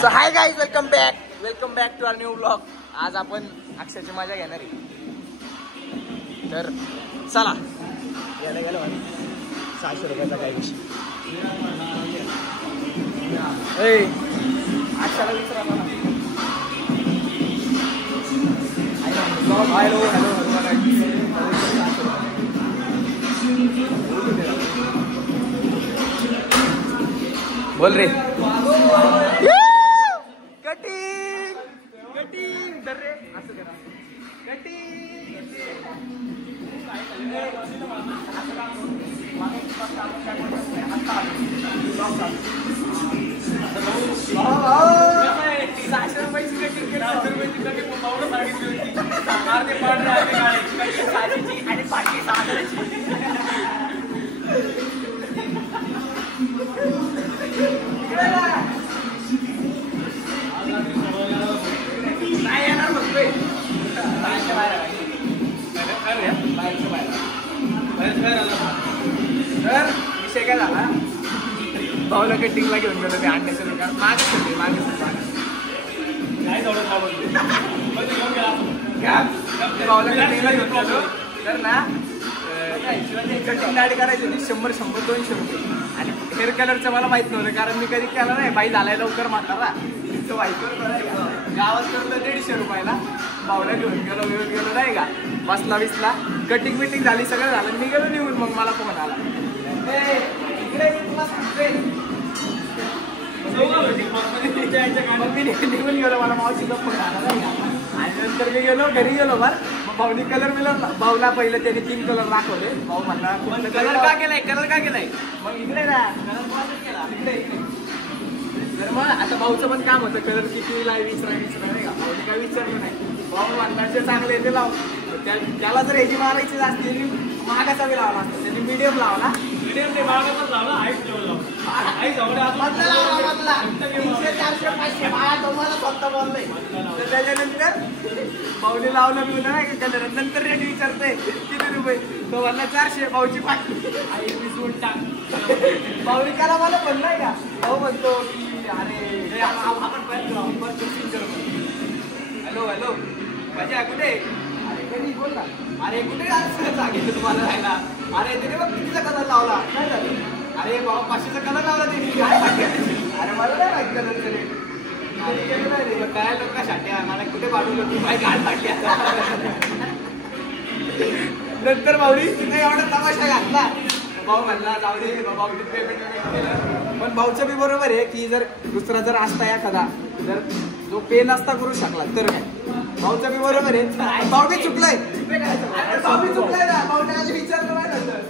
So hi guys, welcome back to our new blog. आज आपण अक्षरची मजा घेणार आहे. तर चला यायला गेलो 600 रुपयाचा काय विषय. अक्षराला विचारा मला. हॅलो बोल रे. कटिंग धर रे, असं करा. तर विषय काय झाला, भाऊला कटिंगला घेऊन गेलो मी अंड्याच्या दुकान. मागे भाऊला कटिंगला घेऊन गेलो. तर ना कटिंग दाढी करायची होती 100-200 रुपये. आणि हेअर कलरचं मला माहित नव्हतं, कारण मी कधी केला नाही. बाई झालाय लवकर म्हातारा, तिचं व्हाईट गावात करतो 150 रुपयाला. भाऊला घेऊन गेलो नाही का, बसला कटिंग बिटिंग झाली, सगळं झालं. मी गेलो निघून. मग मला फोन आला, इकडे तुला सांगते. मी निघून गेलो, मला मावशीचा फोन आला नाही का. आणि नंतर मी घरी गेलो. मग भाऊनी कलर मिळवला. भाऊला पहिलं त्याने 3 कलर दाखवले. भाऊ म्हणला कलर का केलाय. मग इकडे ना इकडे. तर मग आता भाऊचं पण काम होतं, कलर किती लाय विचारा नाही का. भाऊने काय विचारलं नाही. भाऊ म्हणला जे चांगले ते लाव. त्याला जर ह्याची मारायची असते मागाचा बी लावला असता. त्याने मीडियम लावला. मीडियम ते मागाचाच लावला. हाईट लावला. 300-400-500 तुम्हाला स्वतः बोललंय. तर त्याच्यानंतर भाऊने लावलं मी नाही का कलर. नंतर रेट विचारतोय किती रुपये. तो म्हणला 400. भाऊची पाठी भाऊने त्याला मला म्हणलाय का. भाऊ म्हणतो की अरे आपण हॅलो माझ्या कुठे. अरे कधी बोल ना. अरे कुठे सांगितलं तुम्हाला राहायला. अरे तिने बघ कितीचा कलर लावला. काय झालं. अरे बाबा 500चा कलर लावला त्यांनी. अरे मला नाही माहिती कलर केले. काय लोक कशासाठी मला कुठे पाठवलं तू काय गाड पाडली. नंतर भाऊनी तिथे एवढा तमाशा घातला. भाऊ म्हणला जाऊ दे बाबा, पेमेंट केलं. पण भाऊचं बी बरोबर आहे की जर दुसरा जर असता एखादा, जर जो पेन असता करू शकला तर काय. भाऊचं बी बरोबर आहे. भाऊ बी चुकलाय ना. भाऊने आज विचारलं नाही नंतर.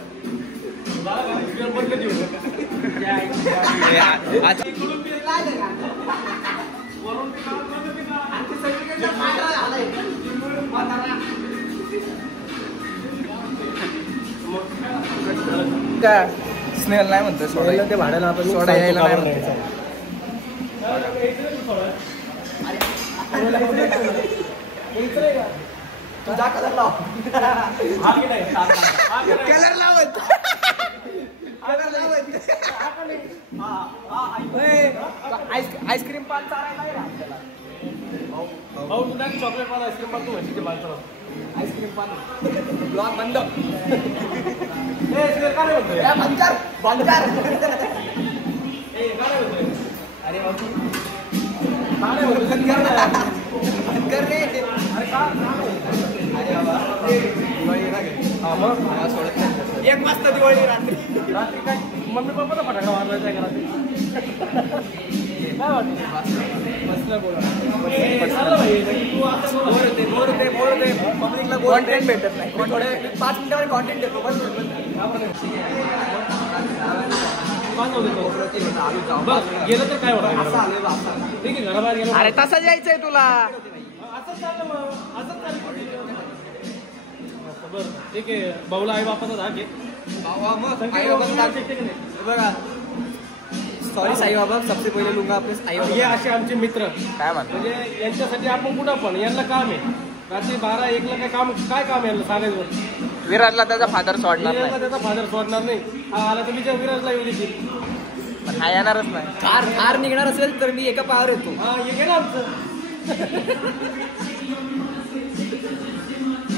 काय स्नेहल नाही म्हणतो सोडायला. ते भाड्याला आपण सोडा यायला नाही म्हणतो. तुझा कलर लाव. कलर लावत आईस्क्रीम पान चारायला चॉकलेट पान आईस्क्रीम पान. तू म्हणजे आईस्क्रीम पान ब्लॉग बंद. अरे एक वाजता दिवाळी रात्री काय मम्मी पप्पाचा फटाका मारला घरात. काय पब्लिकला कॉन्टेंट भेटत नाही. थोडे 5 मिनिटावर कॉन्टेंट देतो. गेलं तर काय होतं. असं आलेलं ठीक आहे घराबाहेर गेलो. अरे तसं जायचंय तुला. असंच चाललं मग. असंच चाललं बरं ठीक आहे. भाऊला आई बापाचा धाक आहे. बघा सॉरी साई बाबा, सबसे पहिले लुंगा आपले आई बाबा. हे असे आमचे मित्र काय म्हणतो. म्हणजे यांच्यासाठी आपण कुठं पण यांना काम आहे. रात्री 12-1ला काय काम यांना सांगायचं. विराजला त्याचा फादर सोडणार नाही. हा आला तर विराजला येऊ देतील. पण हा येणारच नाही. कार निघणार असेल तर मी एका पायावर येतो.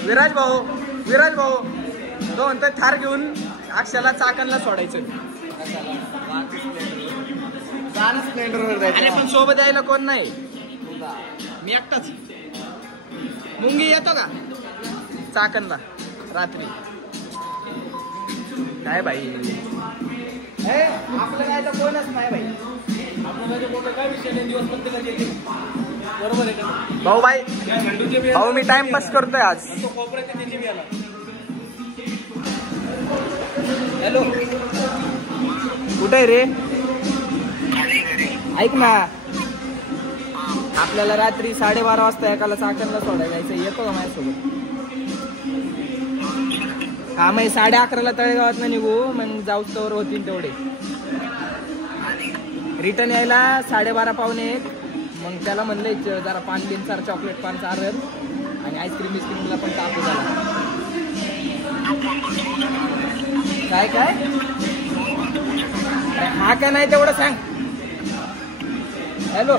विराज भाऊ तो म्हणतो थार घेऊन अक्षाला चाकणला सोडायचं. अरे पण सोबत यायला कोण नाही, मी एकटाच. मुंगी येतो का चाकणला रात्री? काय भाई आपलं काय तर कोणच नाही भाई. काय विषय नाही, दिवस प्रत्येकाला येते. बरोबर आहे का भाऊ मी टाइमपास करतोय आज. हॅलो कुठे आहे रे? ऐक ना, आपल्याला रात्री 12:30 वाजता एकाला चाकणला सोडायला जायचं, येतो का माझ्यासोबत? हा मग 11:30ला तळेगावात ना निघू, मग जाऊच तर होतील तेवढे. रिटर्न यायला 12:30 पावणे 1. मग त्याला म्हणलंय जरा पान बिन चार, चॉकलेट पान चारल आणि आईस्क्रीम बिस्क्रीमला पण टाकू झाला. काय काय हा काय नाही तेवढं सांग. हॅलो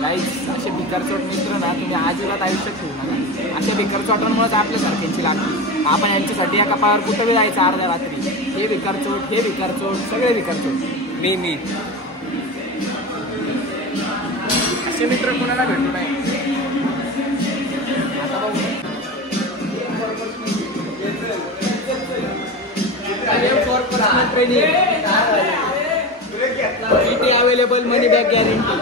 गाईस, असे भिकारचोट मित्र ना तुम्ही अजिबात आयुष्यात ठेवू नका. अशा भिकारचोटांमुळेच आपल्यासारख्यांची लागते. आपण यांच्यासाठी एका पायावर कुठं बी जायचं अर्ध्या रात्री. हे भिकारचोट सगळे भिकारचोट. मी असे मित्र कोणाला भेटू नाही. आता बघू ट्रेनिंग अवेलेबल, मनी बॅक गॅरंटी.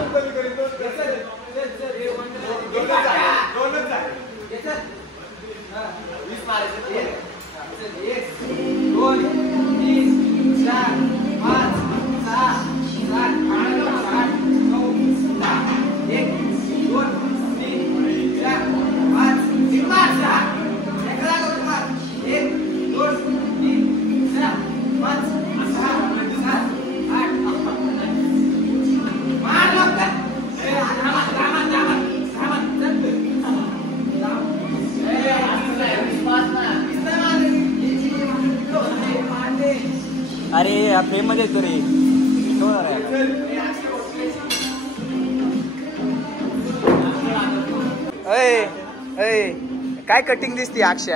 अरे या फ्रेम मध्ये येतो रे. काय कटिंग दिसती अक्षय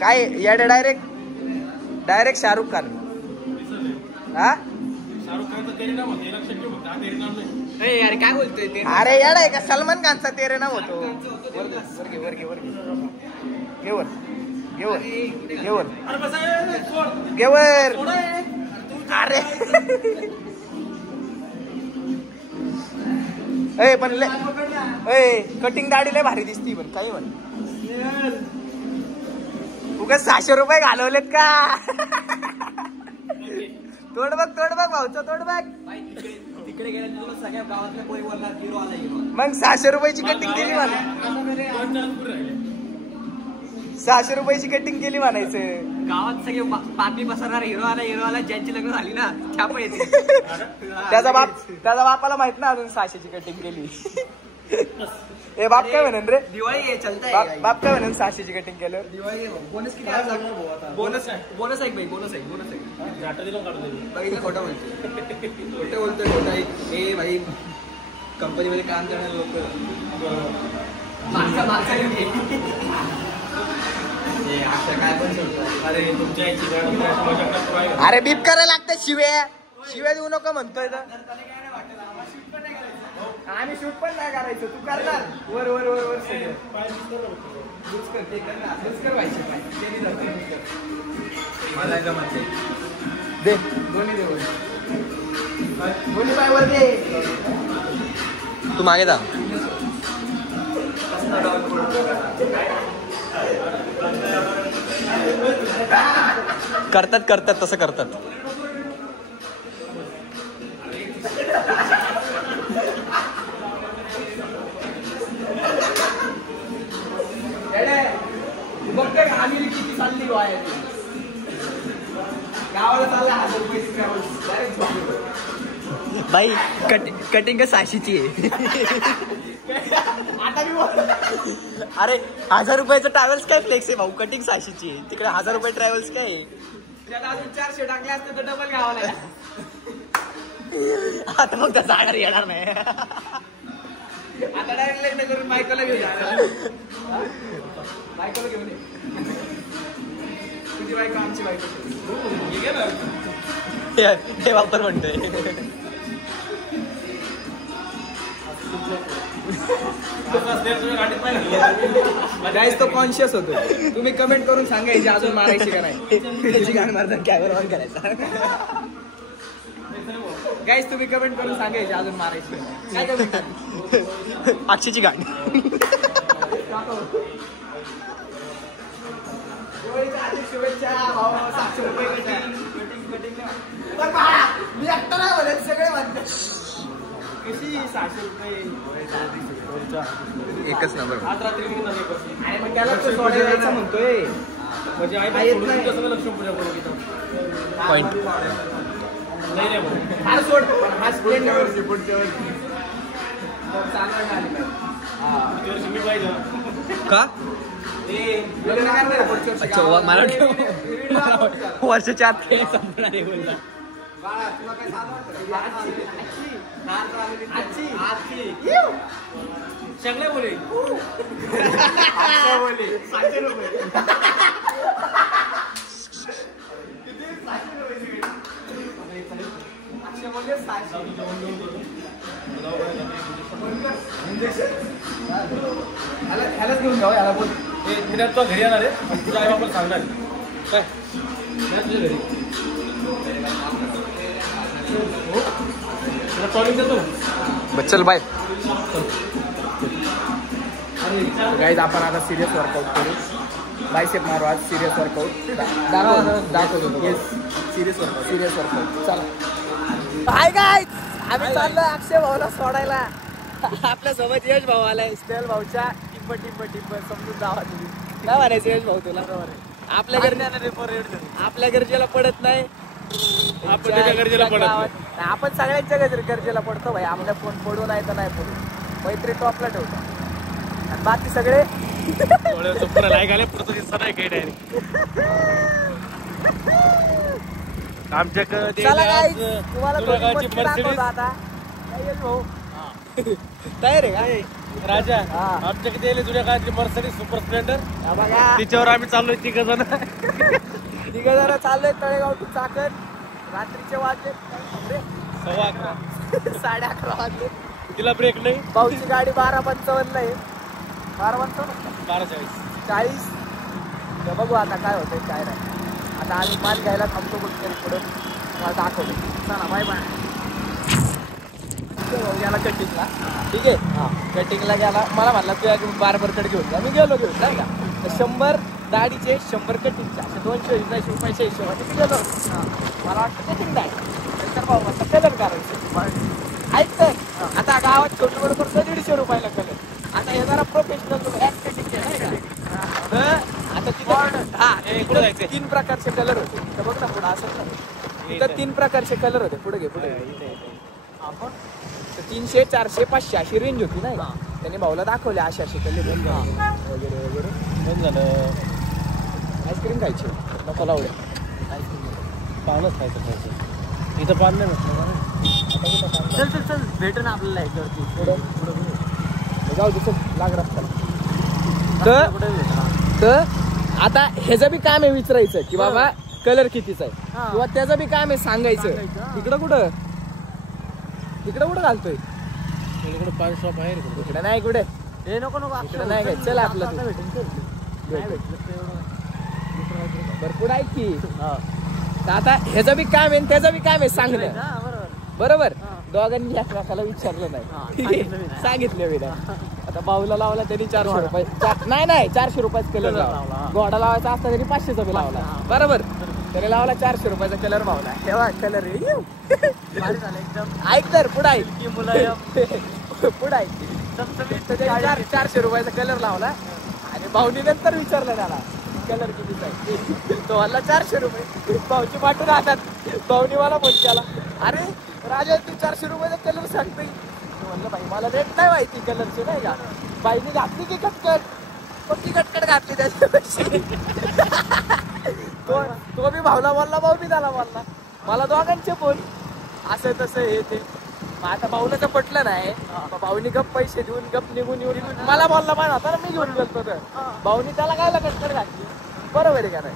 काय याड डायरेक्ट शाहरुख खान. हा अरे काय बोलतोय ते? अरे याड आहे का? सलमान खानचा तेरे नाव होतो. घेवर अरे पण कटिंग दाढी लय भारी दिसती. पण काही म्हण उगाच 600 रुपये घालवलेत का? तोड बघ भाऊचं तोड बघ. तिकडे गेल्या सगळ्या गावातल्या कोणी बोलणार हिरो आला. मग 600 रुपयाची कटिंग केली म्हणा. 600 रुपयाची कटिंग केली म्हणायचं. गावात सगळे बातमी पसरणार हिरो आला ज्यांची लग्न झाली ना छाप येते. त्याचा बापाला माहित ना अजून 600ची कटिंग केली. ए बाप काय म्हणून रे? दिवाळी चलताय. बाप काय म्हणून 600ची कटिंग केलं? दिवाळी बोनस किती? बोनस आहे भाई, बोनस आहे. खोटं बोलतोय. हे भाई कंपनीमध्ये काम करणारे लोक काय पण सोडतात. अरे बीप करायला लागतात. शिव्या देऊ नका म्हणतोय तर. आम्ही शूट पण नाही करायचं. तू करणार वर व्हायचे मला जमत दे. दोन्ही पाय वर दे. तू मागे जा. करतात तसं करतात. बघते का आम्ही किती चालली गावाला चालला. भाई कटिंग 600ची आहे. आता मी बोल. अरे 1000 रुपयाचं ट्रॅव्हल्स काय फ्लेक्स आहे भाऊ, कटिंग 600ची आहे. तिकडे 1000 रुपये ट्रॅव्हल्स काय आहे? त्यात अजून 400 टाकले असते तर डबल घ्यावं लागेल. आता मग त्या झाडावर येणार नाही. आता डायरेक्ट लग्न करून बायकोला घेऊन जा. बायकोला घेऊन ये. तुझी बायको आमची बायको. हे वापर म्हणतोय. गाईज तो कॉन्शियस होतो. तुम्ही कमेंट करून सांगायची अजून मारायची का नाही. त्याची गाण मारताना कॅमेरा ऑन करायचा. गाईज तुम्ही कमेंट करून सांगायची अजून मारायची का नाही. काय कमेंट करा. अक्षयची गाण. शुभेच्छा भाऊ. 700 रुपये कटिंग. पण बाळा, मी एकटा नाही म्हणत, सगळे म्हणतात. कशी 600 रुपये एकच नंबर. आज रात्री मी नव्हे कशी. अरे मग त्याला तो सोडायला जायचं म्हणतोय. म्हणजे आई येत नाही. लक्ष्मीपूजा करू तिथं. पॉइंट. नाही नाही म्हणून. हा सोड. हा पुढच्या वर्षी चांगला झाली पाहिजे. पुढच्या वर्षी मी पाहिजे. का? लग्न करणार पुढच्या वर्षी. अच्छा मला वाटतं वर्षाच्या आत खेळ संपणार आहे बोलला. बाळा तुला काय साधं वाटतं? आजची सगळे बोले. 700 रुपये. ह्यालाच घेऊन जाऊ. याला बोल. तो घरी येणार आहे. तुझ्या आई बाबा सांगणार काय तुझ्या घरी. बच्चल बाय. गाईज आपण आता सिरियस वर्कआउट करू. बायसेप मारू आज. सिरियस वर्कआउट दाखवतो. Yes serious workout. चला हाय गाईज, आम्ही चाललोय अक्षय भाऊला सोडायला. आपल्या सोबत यश भाऊ आलाय. स्नेहल भाऊच्या टिप्प समजून जावा तुम्ही. काय म्हणायचं यश भाऊ तुला? आपल्या गरजेला पडत नाही. आपण त्याच्या गरजेला पडत नाही. आपण सगळ्यांच्या गरजेला पडतो भाई. आपल्या फोन पडू नाही तर नाही पडू. मैत्री टॉपला ठेवतो आणि बाकी सगळे आमच्याकडे तयार आहे का राजा. आमच्याकडे जुन्या काळातली मर्सिडीज सुपर स्प्लेंडर. तिच्यावर आम्ही चाललोय 3 जण. चाललोय तळेगाव टू चाकण. रात्रीचे वाजले 11:15. 11:30 वाजले. तिला ब्रेक नाही. भाऊची गाडी 12:55 आहे. 12:55 12:40. बघू आता काय होतंय काय नाही. आता आम्ही माल घ्यायला थांबतो कुठेतरी पुढे. मला दाखवतो. चला बाय बाय. याला कटिंगला. ठीक आहे. कटिंगला गेला. मला म्हणला तुझ्या बार्बरकडे घेऊन जा. मी गेलो घेऊन नाही का. तर 100 दाढीचे 100 कटिंगचे असे 220 रुपयाच्या हिशोबाने मी गेलो. मला वाटतं कटिंग दाढी. नंतर भाऊ म्हणता कलर करायचं. ऐक तर आता गावात छोटं बरोबर 150 रुपयाला कलर. आता हे जरा प्रोफेशनल ऍस्थेटिक आहे नाही का. आता तिथं 3 प्रकारचे कलर होते. तर बघ ना पुढे असं तिथं 3 प्रकारचे कलर होते. पुढे घे पुढे. आपण 300, 400, 500 अशी रेंज होती नाही. त्याने भाऊला दाखवले असे कलर वगैरे वगैरे. झालं. आईस्क्रीम खायची नको लावले. पानच खायचं. इथं पान नाही भेटलं. चल भेटू ना आपल्याला याच्यावरती. पुढं जाऊ दिसत लाग रस्त्याला. तर आता ह्याचं बी काम आहे विचारायचं की बाबा कलर कितीचा आहे किंवा त्याचं बी काम आहे सांगायचं. इकडं कुठं घालतोय. इकडे पान शॉप आहे. इकडे नाही कुठे. हे नको इकडे नाही काय. चल आपलं भरपूर आहे की. आता ह्याचं बी काम आहे त्याचं बी काम आहे सांगणं. बरोबर. दोघांनी एकमेकाला विचारलं नाही. सांगितलं मी नाही. आता भाऊला लावला त्यांनी 400 रुपये. नाही 400 रुपयाचा कलर लावला. घोडा लावायचा असता तरी 500चा बी लावला. बरोबर. त्याने लावला 400 रुपयाचा कलर भावला. तेव्हा कलर ऐक तर पुढे ऐक. पुढे ऐक. 400 रुपयाचा कलर लावला आणि भाऊनी नंतर विचारलं त्याला कलर कितीचा आहे. तो वाला 400 रुपये. भाऊची पाठवून राहतात. भाऊनी मला फोन केला. अरे राजा तू 400 रुपयाचा कलर सांगतोय. म्हणलं भाई मला रेट नाही माहिती कलरचे नाही का. बाईने घातली की कटकट पक्की कटकट घातली त्याच्यापेक्षा तो बी भाऊला बोलला भाऊ बी त्याला बोलला मला दोघांचे बोल असं तसं हे ते मग आता भाऊला तर पटलं नाही भाऊनी गप पैसे देऊन गप निघून येऊन मला बोलला माझा आता मी घेऊन गेलो तर भाऊनी त्याला कायला कटकट घातली बरोबर आहे का नाही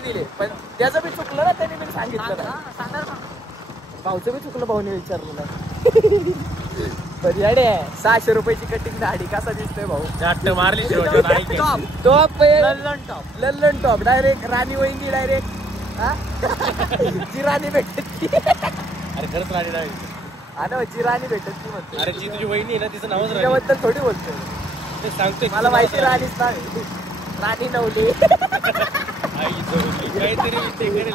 दिले पण त्याचं बी चुकलं ना त्यांनी मी सांगितलं ना भाऊचं बी चुकलं भाऊने विचारलं ना बरी अडे 600 रुपयाची कटिंग दाढी कसा दिसतोय भाऊ मारली टॉप लल्लन टॉप डायरेक्ट राणी वहिनी डायरेक्ट जी राणी भेटत अरे खरंच राणी नाही हा ना जी राणी भेटत ती म्हणते अरे जी तुझी वहिनी आहे ना तिचं नावच राणी त्याबद्दल थोडी बोलतोय ते सांगतोय मला माहिती राणीच नाही राणी नवली काहीतरी ते करेल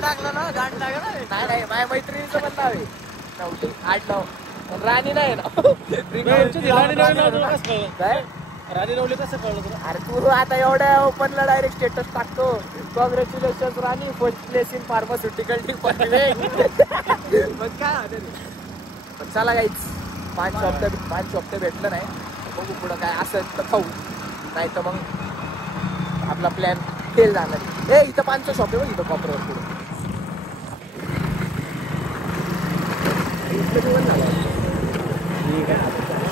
टाकलं ना गाठ लागला नाही माझ्या मैत्रिणीचं पण नाव आहे नवली 8-9 राणी नाही ना काय राणी नवली कसं कळलं तुला अरे तू आता एवढ्या ओपनला डायरेक्ट स्टेटस टाकतो congratulation Rani first place in pharmaceutical department मग काय पण चला काहीच 5 शॉप भेटलं नाही बघू पुढं काय असं तर खाऊ नाही तर मग आपला प्लॅन फेल जाणार ए इथं 500 शॉप आहे बघ इथं कॉपरवर पुढं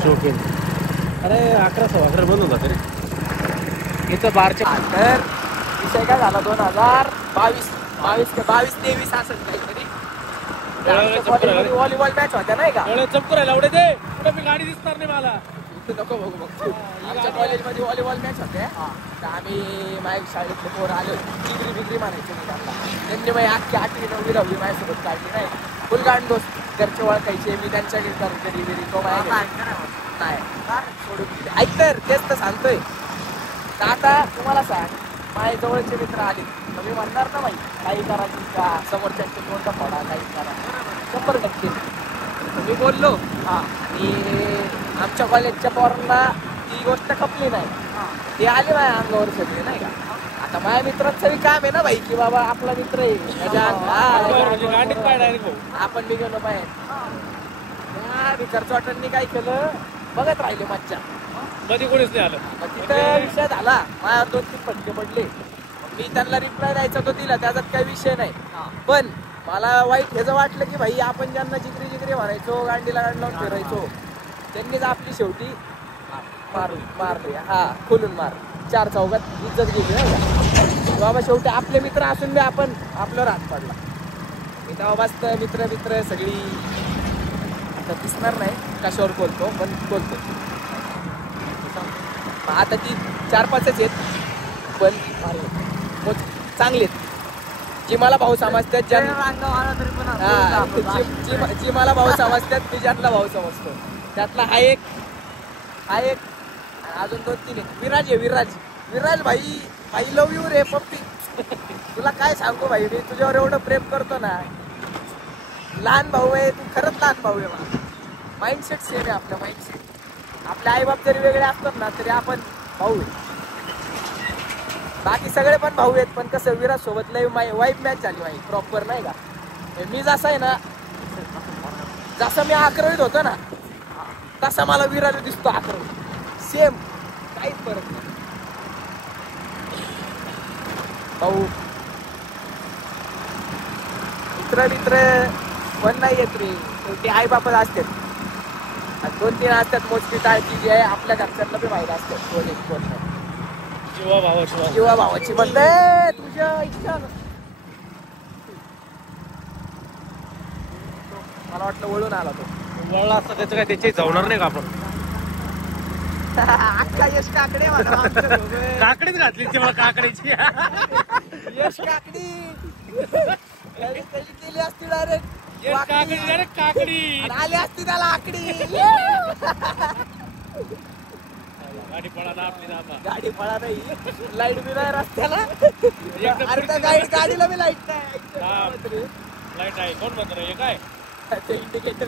शौकीन अरे 11 बंद होता तरी इथं बारच्या तर विषय काय झाला 2022-23 असेल काहीतरी व्हॉलीबॉल मॅच होत्या नाही का चमकू राहिला एवढे ते पुढे मी गाडी दिसणार नाही मला नको बघू आमच्या कॉलेजमध्ये व्हॉलीबॉल मॅच होते तर आम्ही माझ्या शाळेतले पोरं आले बिग्री म्हणायचे मी त्यांनी माझी अख्खी 8वी 9वी 10वी माझ्यासोबत काढली नाही फुल गाण दोस्त घरचे ओळखायचे मी त्यांच्याकडे करू कधी तो नाही सोडून दिले ऐक तर तेच तर सांगतोय तर आता तुम्हाला सांग माझ्या जवळचे मित्र आले तर मी म्हणणार ना माहिती काही करायची का समोरच्यांचे कोणता फोडा काही करा 100% मी बोललो आणि आमच्या कॉलेजच्या पोरांना ती गोष्ट खपली नाही ते आले माझ्या अंगावर सगळे नाही का आता माझ्या मित्रांचं काम आहे ना भाई की बाबा आपला मित्र आहे आपण मी गेलो बाहेर विचारचोटांनी काय केलं बघत राहिले मच्छा कधी कोणीच नाही आलं मग तिथं विषय झाला माझ्यावर 2-3 फटके पडले मी त्यांना रिप्लाय द्यायचा तो दिला त्याच्यात काही विषय नाही पण मला वाईट ह्याचं वाटलं की भाई आपण ज्यांना जिगरी म्हणायचो गांडीला गांड लावून फिरायचो त्यांनीच आपली शेवटी मारली खोलून मार 4 चौघात इज्जत गेली नाही का बाबा शेवटी आपले मित्र असून बी आपण आपल्यावर हात पडला मी तेव्हा मस्त मित्र सगळी आता दिसणार नाही कशावर बोलतो पण बोलतो आता ती 4-5च आहेत पण चांगली आहेत जी मला भाऊ समजतात जी मला भाऊ समजतात मी ज्यांना भाऊ समजतो त्यातला हा एक अजून 2-3 आहे विराज भाई लव यू रे पप्पी तुला काय सांगू भाई मी तुझ्यावर एवढं प्रेम करतो ना लहान भाऊ आहे तू खरंच लहान भाऊ आहे मला माइंडसेट सेम आहे आपलं माइंडसेट आपले आईबाप जरी वेगळे असतात ना तरी आपण भाऊ आहे बाकी सगळे पण भाऊ आहेत पण कसं विराज सोबत लय वाईफ मॅच झाली माझी प्रॉपर नाही का मी जसा आहे ना जसं मी 11वीत होतो ना तसा मला विराज दिसतो 11वीत सेम काहीच फरक नाही भाऊ मित्र पण नाही येत रे ते आई बापच असतात 2-3 असतात मोठी टाळकी जी आहे आपल्या घरच्यांना बी माहिती असतात कोण नाही किंवा भावाची म्हणते तुझ्या इच्छा मला वाटलं वळून आला तो वळला असता त्याचं काय त्याची जाणार नाही का आपण अख्खा यश काकडे काकडीच घातली ती मला काकडीची यश काकडी केली असती डायरेक्ट काकडी आली असती त्याला आकडी गाडी पळा नाही लाईट बी नाही रस्त्याला अरे त्या गाडीला बी लाईट नाही लाईट आहे कोण म्हणतो हे काय ते इंडिकेटर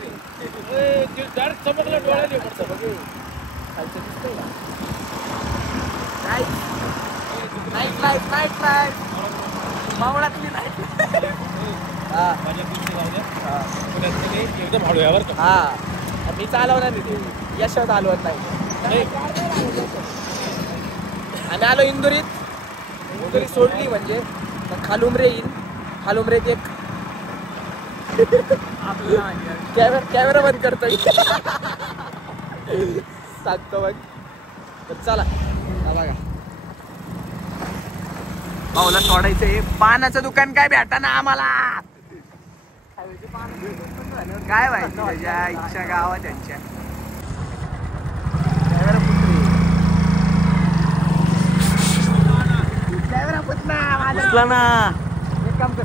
डायरेक्ट चमकलं डोळ्याने पडतं बघ खालचं दिसतंय नाईट मावळातली नाईट एकदम हळूयावर हा मी चालवणार तिथे यशव चालवत नाही. आम्ही आलो इंदुरीत सोडली म्हणजे खालुमरे येईन. खालुमरेत एक कॅमेरा बंद करतोय सांगतो मग. चला बघा भाऊला सोडायचंय. पानाचं दुकान काय भेटा ना आम्हाला. काय माहिती त्याच्या इच्छा गावा त्यांच्या. कॅमेरा ना एक काम कर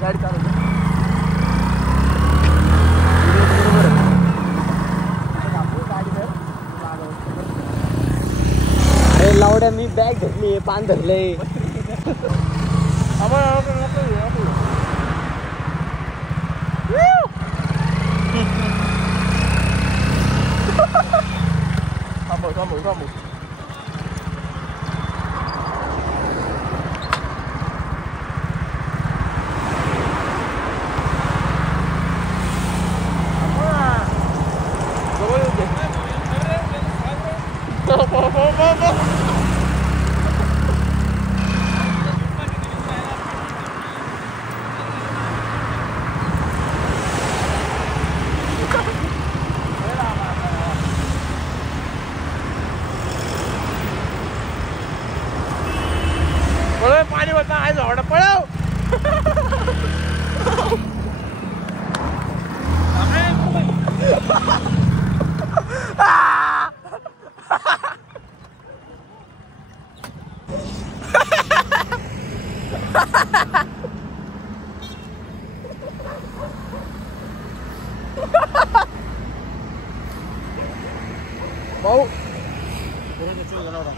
गाडी चालू लावड्या. मी बॅग धरली पान धरले. थांबू पाणी होता आज झाडा पळव. भाऊ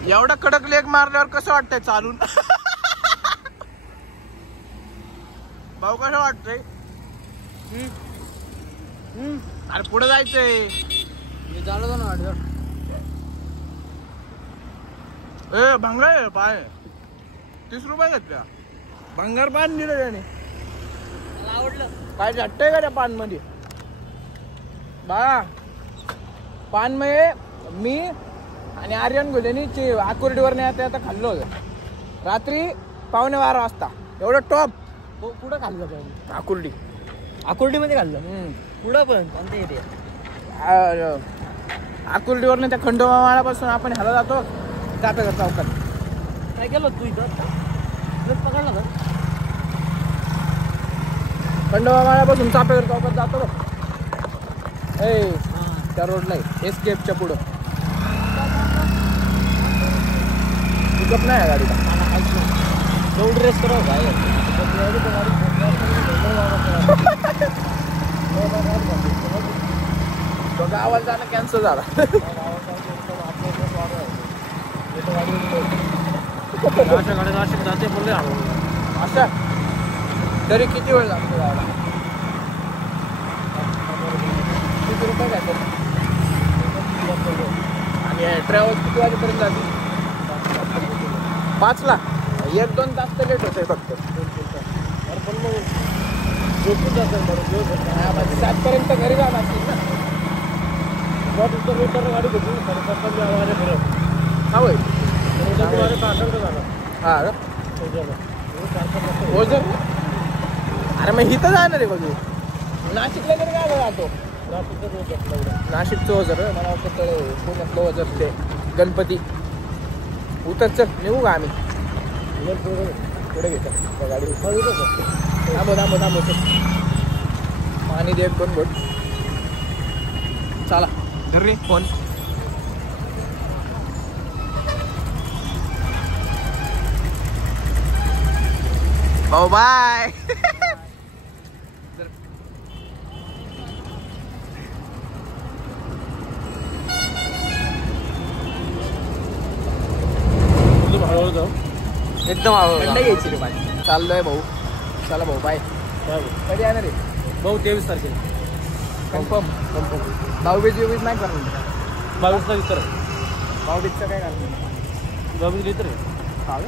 एवढा कडक लेग मारल्यावर कसं वाटतंय चालून. भाऊ कसं वाटतंय. अरे पुढे जायचंय. ए भंगार पाय 30 रुपये घेतल्या. भंगार पान दिलं त्याने. आवडलं काय झटतंय का त्या पान मध्ये. बा पान मध्ये मी आणि आर्यन गोलेनी आकुर्डीवर नाही आता खाल्लं होतं रात्री 11:15 वाजता. एवढं टॉप. कुठं खाल्लं आकुर्डी. आकुर्डीमध्ये खाल्लं. पुढं पण कोणत्या एरिया. आकुर्डीवर नाही त्या खंडोबा माळापासून आपण ह्याला जातो चापेकर चौकात. काय केलं तू इथं पकडला का. खंडोबा माळापासून चापेकर चौकात जातो बघ. ए त्या रोडला आहे एस्केपच्या पुढं. पिकअप नाही आहे गाडीला. एवढी रेस करावं काय. गावाला जाणं कॅन्सल झाला. जाते बोलले अशा तरी किती वेळ लागतो गावाला. किती रुपये घ्यायचे. आणि ट्रॅव्हल्स किती वाजेपर्यंत जाते. 5ला 1-2 तास तर लेट होतंय फक्त. पण मग 7 पर्यंत घरी जात असतील ना. गाडी घेतली 7:30 हा होय. हा ओझर. अरे मग इथं जाणार आहे बघू. नाशिकला तरी काय जातो. नाशिकचं ओझर मला वाटतं पुण्यातलं ओझर ते गणपती. उतर चल निघू का आम्ही. पुढे घेतो त्या गाडी. थांबव पाणी दे 1-2 घोट. चला धर रे फोन. भाऊ बाय. एकदम आवडलं घ्यायची रे पाणी. चाललोय भाऊ. चला भाऊ बाय. कधी येणार रे भाऊ. 23 तारखेला कन्फर्म. भाऊबीज नाही करणार. 22ला विचार. भाऊबीजचं काय करणार. भाऊबीज लिहित रे. हा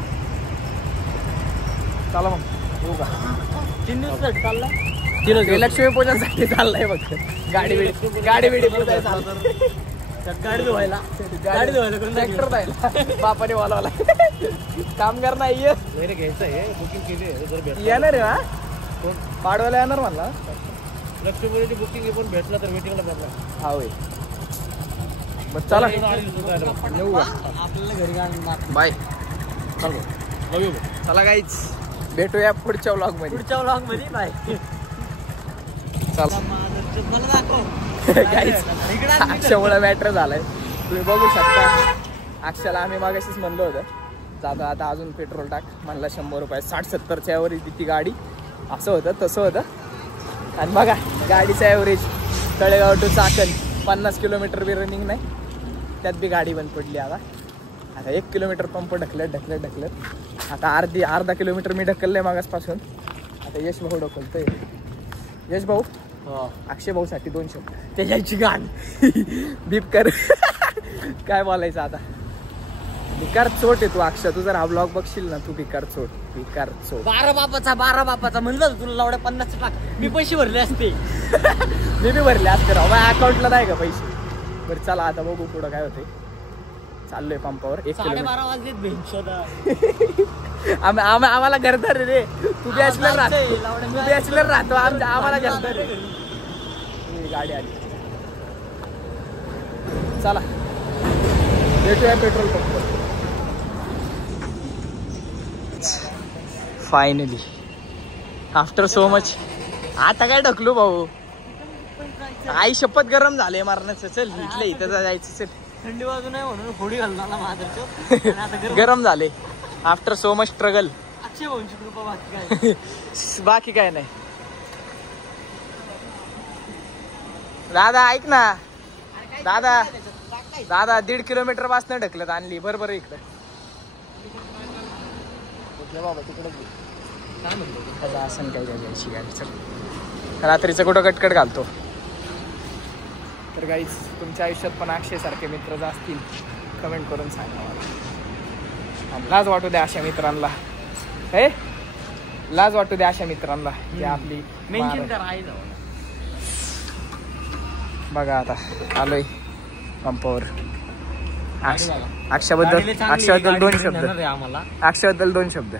चला मग 3 दिवसासाठी चाललाय. 3 दिवस लक्ष्मी पूजनसाठी चाललाय फक्त. गाडी बिडी पूजाय चाललं. गाडी धुवायला ट्रॅक्टर जायला बापाने बोलावला. कामगार नाहीये घ्यायचं बुकिंग केली येणार आहे ना पाडवायला येणार म्हणला. लक्ष्मीपूजेची बुकिंग पण भेटला तर मीटिंगला भेटला. हा होय मग चला येऊ आपल्याला घरी बाय. चला गाईच भेटूया पुढच्या व्लॉग मध्ये. बाय. चला अक्षयमुळे मॅटर झालाय तुम्ही बघू शकता. अक्षयला आम्ही मागाशीच म्हणलो होतं जातो आता अजून पेट्रोल टाक म्हणला 100 रुपये 60-70च्या ॲव्हरेज ती गाडी. असं होतं तसं होतं. आणि बघा गाडीचं average Talegaon to Chakan 50 kilometre बी रनिंग नाही. त्यात बी गाडी बंद पडली. आता 1 किलोमीटर पंप ढकलत आता अर्धा किलोमीटर मी ढकललंय मागासपासून. आता यश भाऊ ढकलतोय. यश भाऊ अक्षय भाऊ साठी 2 शब्द त्याची गाडी बीप कर. काय बोलायचं आता. भिकार चोट आहे तू अक्षय. तू जर हा ब्लॉग बघशील ना तू भिकार चोट. 12 बापाचा म्हणलं तुला लावड्या 50 टाक. मी पैसे भरले असते. मी बी भरले असते राव. माझ्या अकाउंटला नाही का पैसे. बरं चला आता बघू पुढं काय होते. चाललोय पंपावर 1 किलोमीटर. 12 वाजले आम्हाला घरदार रे. तू बॅचलर राहतो आम्हाला घरदार रे. गाडी आली. चला भेटूया petrol pump. Finally after so much. आता काय ढकलू भाऊ. आई शपथ गरम झाले मारण्याचं. चल इथं जायचं. चल थंडी बाजू नाही म्हणून होडी घालणार. गरम झाले आफ्टर सो मच स्ट्रगल. अक्षय भाऊंची कृपा बाकी काय नाही. दादा ऐक ना दादा 1.5 किलोमीटर पासून ढकलत आणली. बरोबर इकडं बाबा तिकडे काय म्हणतो असं काय जायची गाडी. चल रात्रीचं कुठं कटकट घालतो. तर गाईज तुमच्या आयुष्यात पण अक्षय सारखे मित्र असतील कमेंट करून सांगा मला. लाज वाटू द्या अशा मित्रांना. हे लाज वाटू द्या अशा मित्रांना जे आपली मेन्शन करा. बघा आता आलोय पंपावर. अक्षयबद्दल 2 शब्द. अक्षयबद्दल 2 शब्द.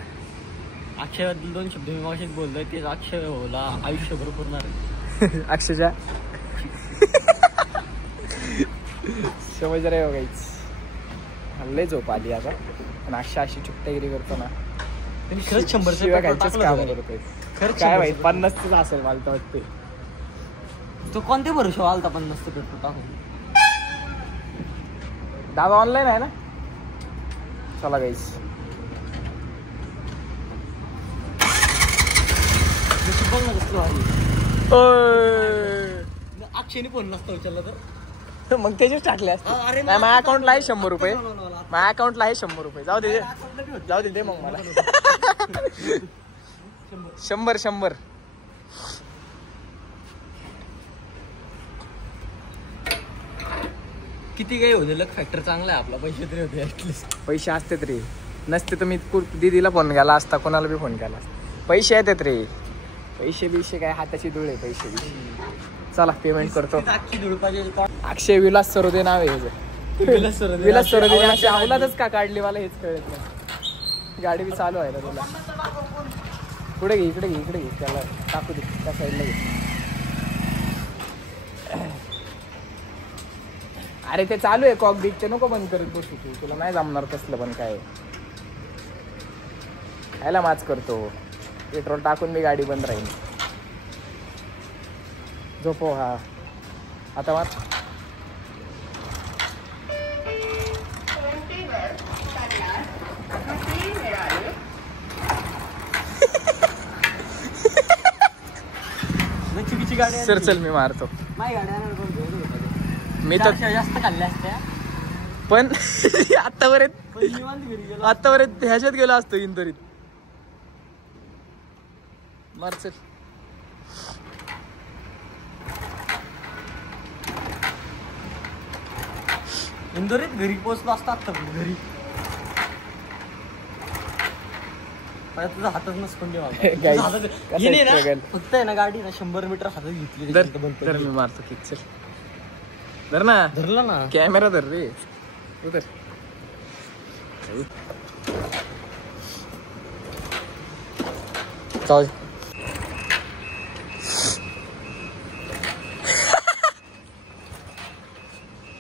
मी मागाशीच बोलतोय तेच अक्षय भाऊला आयुष्यभर पुरणार. अक्षयच्या समज रे बघायच. लय झोप आली आता. पण अक्षय अशी चुकतागिरी करतो ना. खरंच 100 काम करतोय. काय माहित 50च असेल मला तर वाटते. तो कोणत्या भरोशा आलता 50 पेट्रोल टाकून. दादा ऑनलाईन आहे ना. चला गाईस अक्षयने फोन नसता उचलला तर मग त्याचेच टाकले असते. माझ्या अकाउंटला आहे 100 रुपये. माझ्या अकाउंटला आहे 100 रुपये. जाऊ दे मग मला 100. किती काही होते लक फॅक्टर चांगला आहे आपला. पैसे तरी होते ऍटलिस्ट. पैसे असते तरी नसते तर मी दीदीला फोन केला असता. कोणाला बी फोन केला असता. पैसे येतात रे. पैसे काय हाताची धूळ आहे. पैसे चला पेमेंट करतो. अक्षय विलास सरोदे नाव आहे. विलास सरोदे अशी अवलादच का काढली मला हेच कळत नाही. गाडी बी चालू आहे ना तुला. पुढे घे इकडे घे त्याला टाकू दे त्या साईडला घे. अरे ते चालू आहे कॉक बीकचे. नको बंद करत बसू तू. तुला नाही जमणार तसलं. पण काय खायला माच करतो. पेट्रोल टाकून मी गाडी बंद राहील. झोपो. हा आता मात सर चल मी मारतो. मी तर जास्त खाल्ल्या असत्या पण आतापर्यंत ह्याच्यात गेलो असतो इंदोरीत. मार चल. इंदोरीत घरी पोहोचलो असतात घरी. तुझा हातच नसून दे Guys, कसं struggle. फक्त आहे ना गाडी ना 100 मीटर हातात घेतली तर मी मारतो किक चल धर ना धरलं ना कॅमेरा धर रे उतर जाऊ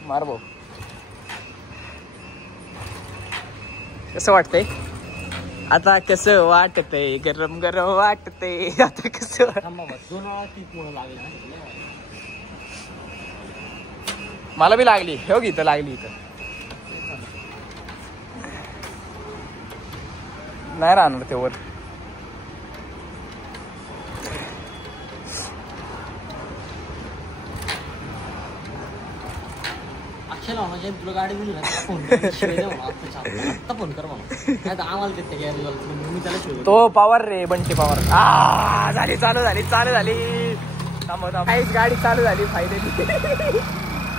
मार भाऊ कसं वाटतंय आता कसं वाटतंय गरम गरम वाटतंय आता कसं थांबा बस 2 वेळा टीप मुळे लागली मला बी लागली हो इथं लागली इथं नाही राहणार ते वर अक्षयला म्हणायचे तुला गाडी दिली ना फोन आता फोन कर मला आम्हाला देते गॅरेजवाला मी त्याला शिवतो तो पॉवर रे बंटी पॉवर झाली चालू झाली काहीच गाडी चालू झाली फायनली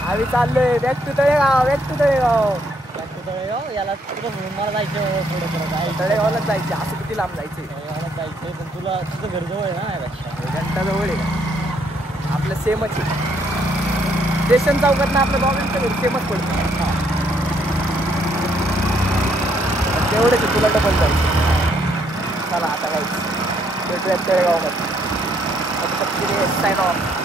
आम्ही चाललोय बॅक टू तळेगाव याला तुला म्हणून मला जायचं थोडं तळेगावलाच जायचे असं किती लांब जायचे जायचंय पण तुला तुझं घर जवळ आहे ना यापेक्षा घंटा जवळ आहे आपलं सेमच आहे स्टेशन चौकात ना आपलं बॉबीचं घर सेमच पडतं तेवढंच तुला डबल जायचं चला आता जायचं भेटूयात तळेगावमध्ये साईन ऑफ